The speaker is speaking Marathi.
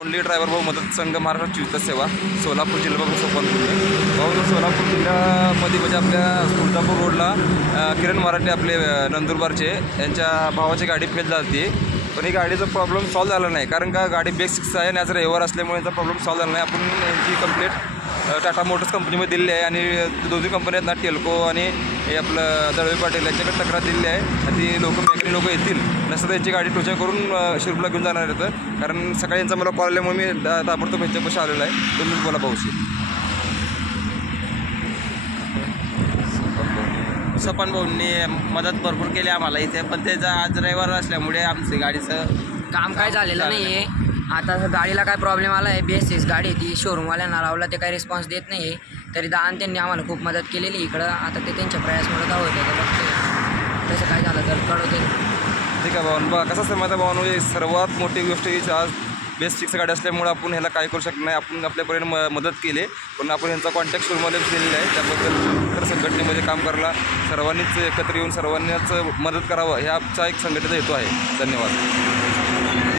ओनली ड्रायव्हर भाऊ मदत संघ महाराष्ट्र चुवित सेवा सोलापूर जिल्हा भाऊ सोपान भाऊ सोलापूर जिल्ह्यामध्ये म्हणजे आपल्या तुळजापूर रोडला किरण मराठे आपले नंदुरबारचे यांच्या भावाची गाडी फेल झाली पण ही गाडीचा प्रॉब्लेम सॉल्व झाला नाही. कारण का गाडी बेसिक्स आहे आणि आज रविवार असल्यामुळे यांचा प्रॉब्लेम सॉल्व झाला नाही. आपण यांची कंप्लेंट टाटा मोटर्स कंपनीमध्ये दिलेली आहे आणि दोन्ही कंपनी आहेत ना टेल्को आणि हे आपलं दळवे पाटील यांच्याकडे तक्रार दिलेली आहे. आणि ती लोक मेकॅनिक लोक येतील. नसतं त्यांची गाडी टोचा करून अ, शिरपूरला घेऊन जाणार आहेत. कारण सकाळी यांचा मला कॉल आल्यामुळे मी ताबडतोब ह्यांच्यापाशी आलेलो आहे. तुम्ही बोला पाऊस सपन भाऊंनी मदत भरपूर केली आम्हाला इथे पण त्याचं आज रविवार असल्यामुळे आमची गाडीचं काम काय झालेलं नाही. आहे आता गाडीला काय प्रॉब्लेम आला आहे बेसिस गाडी आहे ती शोरूमवाल्यांना लावला ते काही रिस्पॉन्स देत नाही आहे तरी दान त्यांनी आम्हाला खूप मदत केलेली इकडं. आता ते त्यांच्या प्रयासमुळे काय होतं. ते बघते तसं काय झालं तर कळवते. ठीक आहे भावान. बा कसं असतं माझ्या भावानं? म्हणजे सर्वात मोठी गोष्ट हीच आज बेस्ट गाडी असल्यामुळे आपण ह्याला काय करू शकत नाही. आपण आपल्यापर्यंत म मदत केली. पण आपण यांचा कॉन्टॅक्ट शोरूममध्ये दिलेला आहे. त्याबद्दल तर संघटनेमध्ये काम करायला सर्वांनीच एकत्र येऊन सर्वांनाच मदत करावं. ह्याचा एक संघटनेचा हेतू आहे. धन्यवाद.